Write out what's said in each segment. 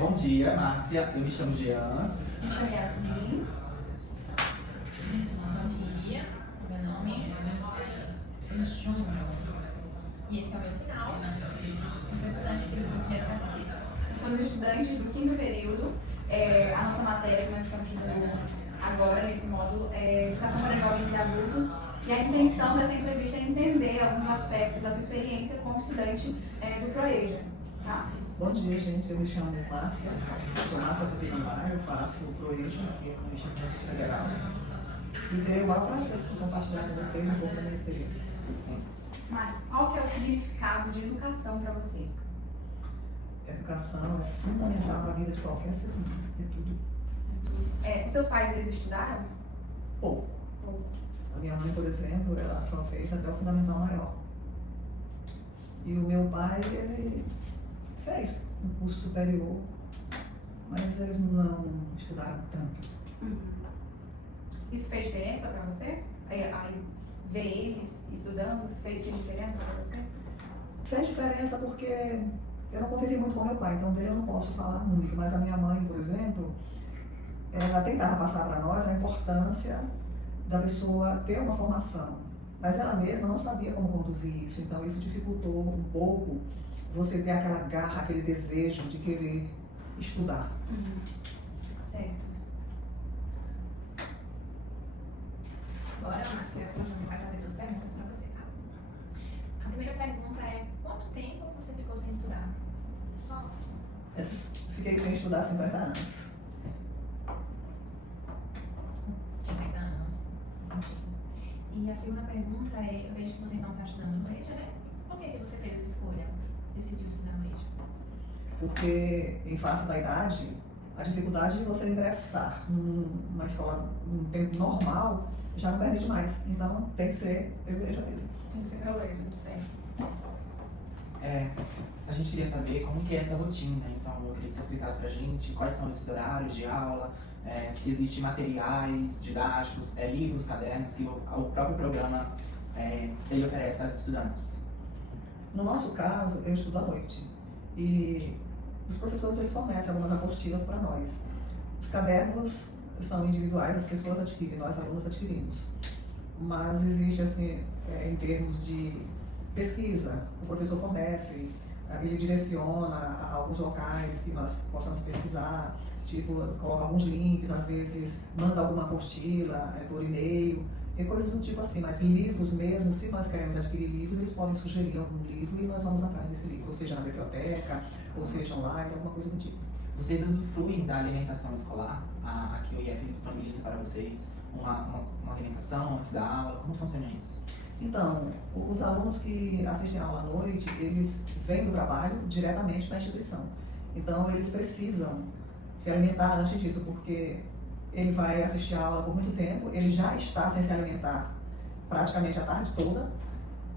Bom dia, Márcia. Eu me chamo Jean. Me chamo Yasmin. Bom dia, meu nome é Júnior e esse é o meu sinal. Eu sou estudante aqui do curso de Educação Física. Somos estudantes do 5º período. A nossa matéria que nós estamos estudando agora, nesse módulo, é Educação para Jovens e Adultos. E a intenção dessa entrevista é entender alguns aspectos da sua experiência como estudante do ProEja. Tá? Bom dia, gente. Eu me chamo Márcia. Sou Márcia Tupinambá. Eu faço o ProEja aqui no Instituto Federal. E tenho o maior prazer de compartilhar com vocês um pouco da minha experiência. Mas qual que é o significado de educação para você? Educação é fundamental para a vida de qualquer ser humano. É tudo. Os seus pais, eles estudaram? Pouco. A minha mãe, por exemplo, ela só fez até o Fundamental Maior. E o meu pai, ele fez um curso superior, mas eles não estudaram tanto. Isso fez diferença para você? Ver eles estudando fez diferença para você? Fez diferença porque eu não convivi muito com meu pai, então dele eu não posso falar muito. Mas a minha mãe, por exemplo, ela tentava passar para nós a importância da pessoa ter uma formação. Mas ela mesma não sabia como conduzir isso, então isso dificultou um pouco você ter aquela garra, aquele desejo de querer estudar. Certo. Agora, Márcia, o Júnior vai fazer duas perguntas para você, tá? A primeira pergunta é: quanto tempo você ficou sem estudar? Só. Fiquei sem estudar 50 anos. 50 anos. E a segunda pergunta é: eu vejo que você não está estudando no EJA, né? Por que você fez essa escolha? Decidiu estudar no EJA? Porque, em face da idade, a dificuldade de você ingressar numa escola num tempo normal já não permite mais. Então, tem que ser ProEja mesmo. Tem que ser ProEja, certo. A gente queria saber como que é essa rotina, então eu queria que você explicasse pra gente quais são esses horários de aula, se existem materiais didáticos, livros, cadernos que o próprio programa ele oferece para os estudantes. No nosso caso, eu estudo à noite. E os professores eles fornecem algumas apostilas para nós. Os cadernos são individuais, as pessoas adquirem, nós alunos adquirimos. Mas existe, assim, em termos de pesquisa, o professor fornece, ele direciona a alguns locais que nós possamos pesquisar, tipo, coloca alguns links, às vezes manda alguma apostila por e-mail, e coisas do tipo assim. Mas livros mesmo, se nós queremos adquirir livros, eles podem sugerir algum livro e nós vamos atrás desse livro, ou seja na biblioteca, ou seja online, alguma coisa do tipo. Vocês Usufruem da alimentação escolar? Aqui o IF disponibiliza para vocês uma alimentação antes da aula? Como funciona isso? Então, os alunos que assistem a aula à noite, eles vêm do trabalho diretamente para a instituição. Então, eles precisam se alimentar antes disso, porque ele vai assistir a aula por muito tempo, ele já está sem se alimentar praticamente a tarde toda.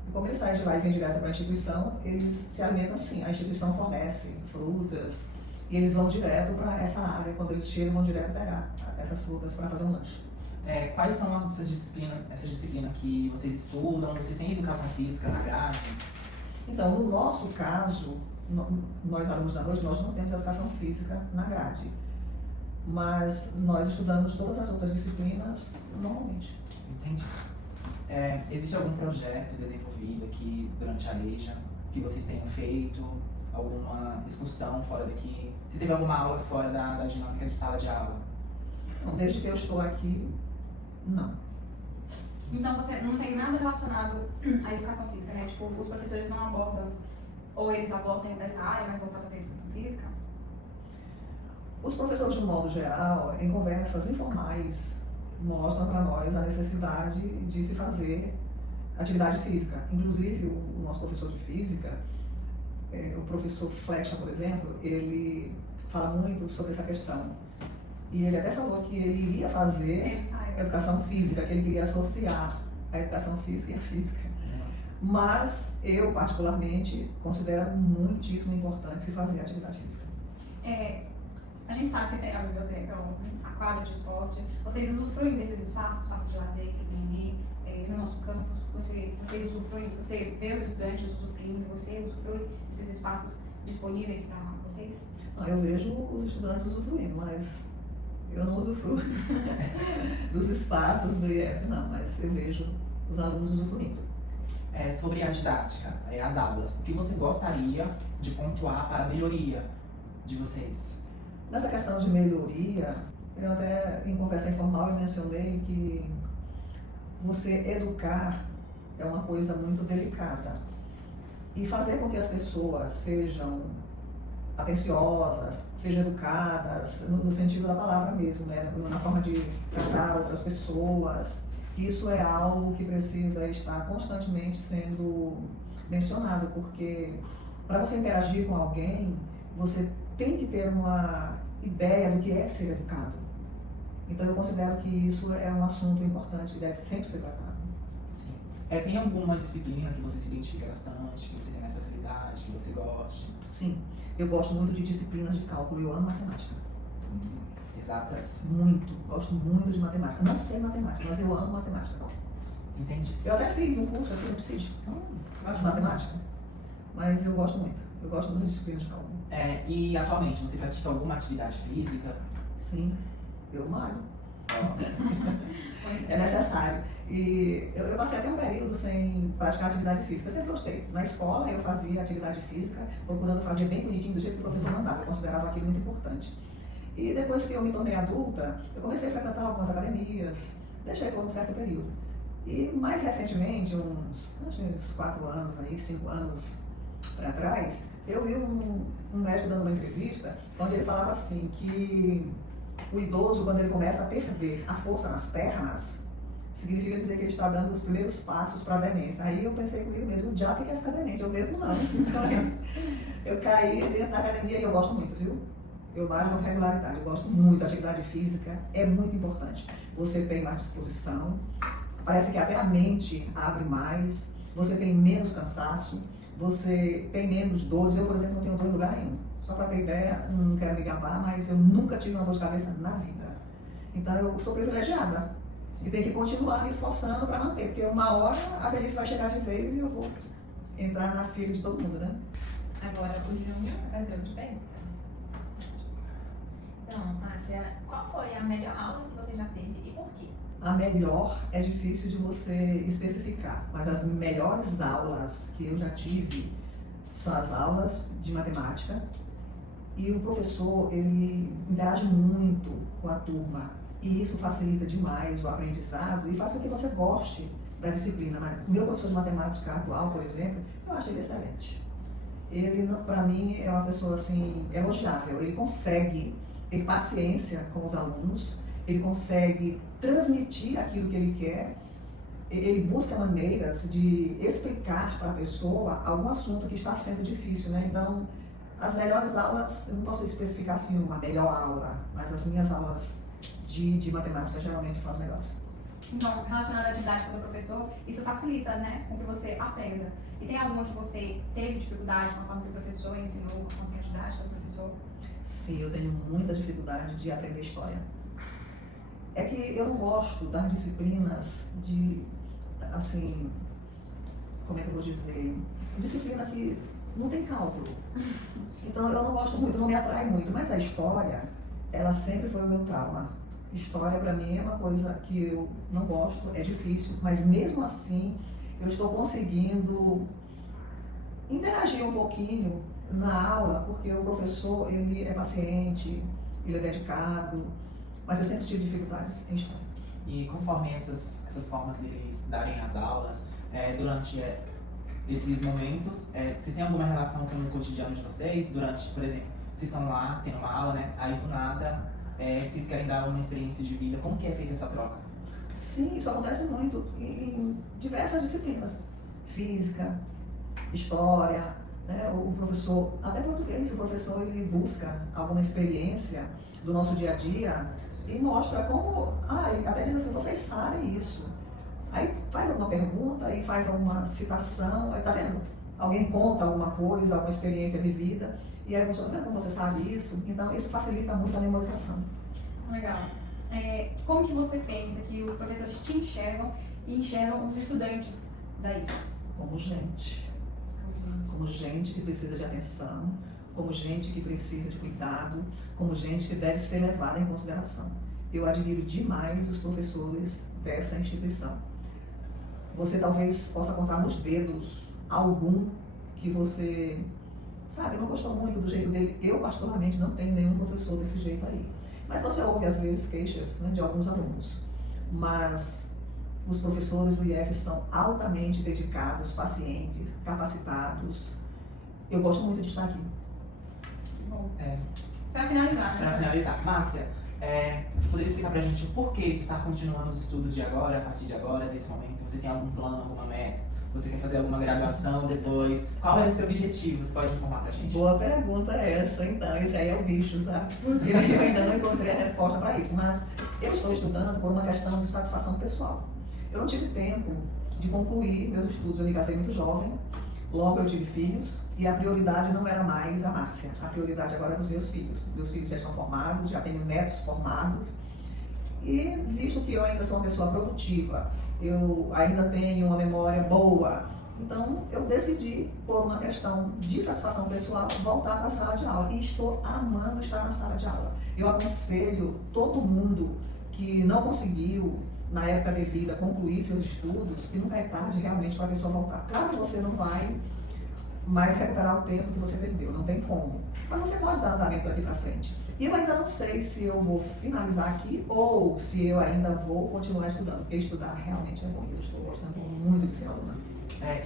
E como ele sai de lá e vem direto para a instituição, eles se alimentam assim. A instituição fornece frutas e eles vão direto para essa área. Quando eles chegam, vão direto pegar essas frutas para fazer um lanche. Quais são essas disciplinas que vocês estudam? Vocês têm educação física na grade? Então, no nosso caso, nós alunos da noite, nós não temos educação física na grade. Mas nós estudamos todas as outras disciplinas normalmente. Entendi. Existe algum projeto desenvolvido aqui durante a EJA que vocês tenham feito? Alguma excursão fora daqui? Se teve alguma aula fora da dinâmica de sala de aula? Então, desde que eu estou aqui, não. Então você não tem nada relacionado à educação física, né? Tipo, os professores não abordam, ou eles abordam dessa área, mas voltado para a educação física? Os professores, de um modo geral, em conversas informais, mostram para nós a necessidade de se fazer atividade física. Inclusive, o nosso professor de física, o professor Flecha, por exemplo, ele fala muito sobre essa questão. E ele até falou que ele iria fazer educação física, que ele queria associar a educação física e a física. Mas eu, particularmente, considero muitíssimo importante se fazer atividade física. A gente sabe que tem a biblioteca, a quadra de esporte. Vocês usufruem desses espaços de lazer que tem ali no nosso campus? Vocês usufruem, você vê os estudantes usufruindo, você usufrui desses espaços disponíveis para vocês? Eu vejo os estudantes usufruindo, mas eu não usufruo dos espaços do IF, não, mas eu vejo os alunos usufruindo. Sobre a didática, as aulas, o que você gostaria de pontuar para a melhoria de vocês? Nessa questão de melhoria, eu até em conversa informal eu mencionei que você educar é uma coisa muito delicada. E fazer com que as pessoas sejam atenciosas, sejam educadas, no sentido da palavra mesmo, né? Na forma de tratar outras pessoas, isso é algo que precisa estar constantemente sendo mencionado, porque para você interagir com alguém, você tem que ter uma ideia do que é ser educado. Então eu considero que isso é um assunto importante e deve sempre ser tratado. Sim. Tem alguma disciplina que você se identifica bastante, que você tem mais facilidade, que você goste? Sim, eu gosto muito de disciplinas de cálculo, eu amo matemática. Exatas? Muito, gosto muito de matemática. Não sei matemática, mas eu amo matemática. Entendi. Eu até fiz um curso aqui no PSID de matemática, mas eu gosto muito. Eu gosto muito de disciplinas de cálculo. E atualmente, você pratica alguma atividade física? Sim, eu malho. É necessário. E eu passei até um período sem praticar atividade física. Eu sempre gostei. Na escola eu fazia atividade física, procurando fazer bem bonitinho, do jeito que o professor mandava. Eu considerava aquilo muito importante. E depois que eu me tornei adulta, eu comecei a frequentar algumas academias, deixei por um certo período. E mais recentemente, uns 4 anos, 5 anos para trás, eu vi um médico dando uma entrevista, onde ele falava assim, que o idoso, quando ele começa a perder a força nas pernas, significa dizer que ele está dando os primeiros passos para a demência. Aí eu pensei comigo mesmo, o diabo que quer ficar demente, eu mesmo não. Então eu caí dentro da academia e eu gosto muito, viu? Eu malho com regularidade, eu gosto muito. A atividade física é muito importante. Você tem mais disposição, parece que até a mente abre mais, você tem menos cansaço, você tem menos dores. Eu, por exemplo, não tenho dor em lugar nenhum. Só para ter ideia, não quero me gabar, mas eu nunca tive uma dor de cabeça na vida. Então eu sou privilegiada e tenho que continuar me esforçando para manter, porque uma hora a velhice vai chegar de vez e eu vou entrar na fila de todo mundo, né? Agora o Júnior vai fazer outra pergunta. Então, Márcia, qual foi a melhor aula que você já teve e por quê? A melhor é difícil de você especificar, mas as melhores aulas que eu já tive são as aulas de matemática. E o professor, ele interage muito com a turma e isso facilita demais o aprendizado e faz com que você goste da disciplina. O meu professor de matemática atual, por exemplo, eu acho ele excelente. Ele, para mim, é uma pessoa assim, elogiável. Ele consegue ter paciência com os alunos, ele consegue transmitir aquilo que ele quer, ele busca maneiras de explicar para a pessoa algum assunto que está sendo difícil, né? Então, as melhores aulas, eu não posso especificar assim uma melhor aula, mas as minhas aulas de matemática geralmente são as melhores. Então, relacionado à didática do professor, isso facilita, né, com que você aprenda. E tem alguma que você teve dificuldade com a forma que o professor ensinou, com a forma que a didática do professor? Sim, eu tenho muita dificuldade de aprender história. É que eu não gosto das disciplinas de, assim, como é que eu vou dizer? Disciplina que não tem cálculo. Então eu não gosto muito, não me atrai muito. Mas a história, ela sempre foi o meu trauma. História para mim é uma coisa que eu não gosto, é difícil, mas mesmo assim eu estou conseguindo interagir um pouquinho na aula, porque o professor, ele é paciente, ele é dedicado, mas eu sempre tive dificuldades em história. E conforme essas formas deles darem as aulas, durante esses momentos, vocês têm alguma relação com o cotidiano de vocês? Durante, por exemplo, vocês estão lá, tendo uma aula, né? Aí do nada, vocês querem dar uma experiência de vida. Como que é feita essa troca? Sim, isso acontece muito em diversas disciplinas. Física, história, né? O professor, até português, o professor ele busca alguma experiência do nosso dia a dia e mostra como, até diz assim, vocês sabem isso. Aí faz alguma pergunta, aí faz alguma citação, aí tá vendo? Alguém conta alguma coisa, alguma experiência vivida, e aí a pessoa, tá vendo como você sabe isso? Então isso facilita muito a memorização. Legal. Como que você pensa que os professores te enxergam e enxergam os estudantes daí? Como gente que precisa de atenção, como gente que precisa de cuidado, como gente que deve ser levada em consideração. Eu admiro demais os professores dessa instituição. Você talvez possa contar nos dedos algum que você, sabe, não gostou muito do jeito dele. Eu, particularmente, não tenho nenhum professor desse jeito aí. Mas você ouve, às vezes, queixas, né, de alguns alunos. Mas os professores do IF são altamente dedicados, pacientes, capacitados. Eu gosto muito de estar aqui. Para finalizar, Para né? finalizar, Márcia, você poderia explicar pra gente o porquê de estar continuando os estudos de agora, a partir de agora, desse momento? Você tem algum plano, alguma meta? Você quer fazer alguma graduação depois? Qual é o seu objetivo? Você pode informar pra gente? Boa pergunta essa, então. Esse aí é o bicho, sabe? Porque eu ainda não encontrei a resposta para isso. Mas eu estou estudando por uma questão de satisfação pessoal. Eu não tive tempo de concluir meus estudos. Eu me casei muito jovem, logo eu tive filhos, e a prioridade não era mais a Márcia. A prioridade agora é dos meus filhos. Meus filhos já estão formados, já tenho netos formados. E visto que eu ainda sou uma pessoa produtiva, eu ainda tenho uma memória boa, então eu decidi, por uma questão de satisfação pessoal, voltar para a sala de aula. E estou amando estar na sala de aula. Eu aconselho todo mundo que não conseguiu, na época devida, concluir seus estudos, que nunca é tarde realmente para a pessoa voltar. Claro que você não vai mais recuperar o tempo que você perdeu, não tem como. Mas você pode dar andamento daqui para frente. E eu ainda não sei se eu vou finalizar aqui ou se eu ainda vou continuar estudando, porque estudar realmente é bom. Eu estou gostando muito de ser aluna.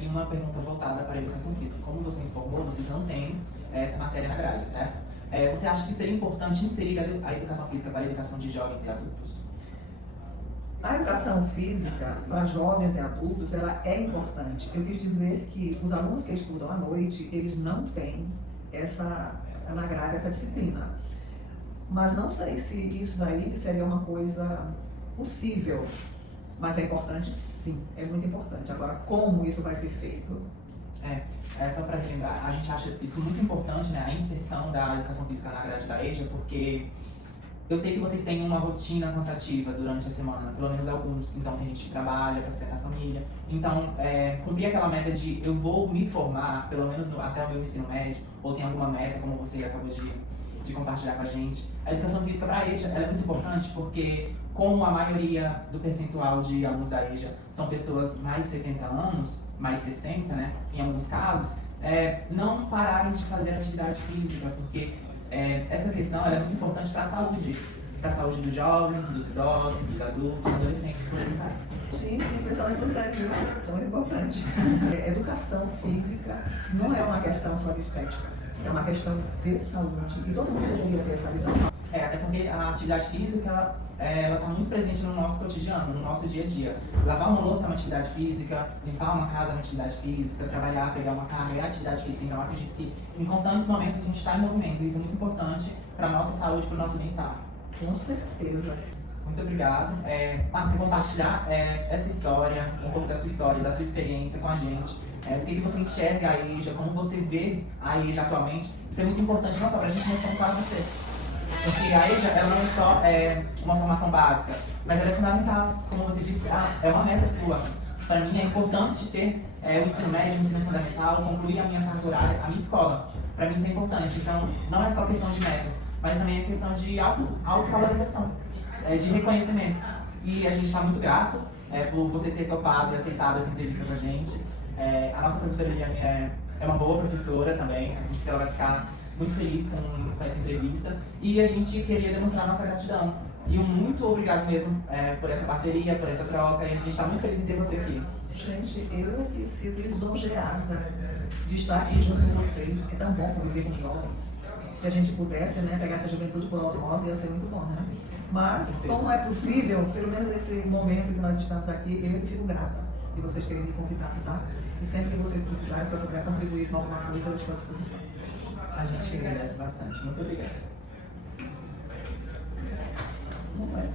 E uma pergunta voltada para a educação física. Como você informou, vocês não têm essa matéria na grade, certo? Você acha que seria importante inserir a educação física para a educação de jovens e adultos? A educação física para jovens e adultos, ela é importante. Eu quis dizer que os alunos que estudam à noite, eles não têm na grade essa disciplina. Mas não sei se isso daí seria uma coisa possível. Mas é importante, sim, é muito importante. Agora, como isso vai ser feito? Só para relembrar, a gente acha isso muito importante, né? A inserção da educação física na grade da EJA, porque eu sei que vocês têm uma rotina cansativa durante a semana, pelo menos alguns. Então, tem gente que trabalha para sustentar a família. Então, cumprir aquela meta de eu vou me formar, pelo menos até o meu ensino médio, ou tem alguma meta, como você acabou de compartilhar com a gente. A educação física para a EJA ela é muito importante porque, como a maioria do percentual de alunos da EJA são pessoas mais de 70 anos, mais 60, né, em alguns casos, não pararem de fazer atividade física, porque essa questão ela é muito importante para a saúde dos jovens, dos idosos, dos adultos, dos adolescentes, por exemplo. Sim, principalmente os velhos, viu? É muito importante. Educação física não é uma questão só de estética, é uma questão de saúde. E todo mundo deveria ter essa visão. Até porque a atividade física, ela está muito presente no nosso cotidiano, no nosso dia a dia. Lavar uma louça é uma atividade física, limpar uma casa é uma atividade física, trabalhar, pegar uma carga é atividade física. Então, eu acredito que em constantes momentos a gente está em movimento. Isso é muito importante para a nossa saúde, para o nosso bem-estar. Com certeza. Muito obrigado. Márcia, compartilhar essa história, um pouco da sua história, da sua experiência com a gente. O que você enxerga a EJA, como você vê a EJA atualmente. Isso é muito importante não só para a gente, mas também para você. Porque a EJA ela não é só uma formação básica, mas ela é fundamental. Como você disse, é uma meta sua. Para mim é importante ter o ensino médio, o ensino fundamental, concluir a minha carga horária, a minha escola. Para mim isso é importante. Então, não é só questão de metas, mas também é questão de autovalorização, de reconhecimento. E a gente está muito grato por você ter topado e aceitado essa entrevista com a gente. A nossa professora Eliane é uma boa professora também. A gente ela vai ficar muito feliz com essa entrevista. E a gente queria demonstrar nossa gratidão. E muito obrigado mesmo por essa parceria, por essa troca. E a gente está muito feliz em ter você aqui. Gente, eu que fico lisonjeada de estar aqui junto com vocês. É tão bom conviver com os jovens. Se a gente pudesse, né, pegar essa juventude por osmose, ia ser muito bom, né? Mas, como não é possível, pelo menos esse momento que nós estamos aqui, eu que fico grata de vocês terem me convidado, tá? E sempre que vocês precisarem, se eu puder contribuir com alguma coisa, eu estou à disposição. A gente agradece bastante. Muito obrigado. Não é?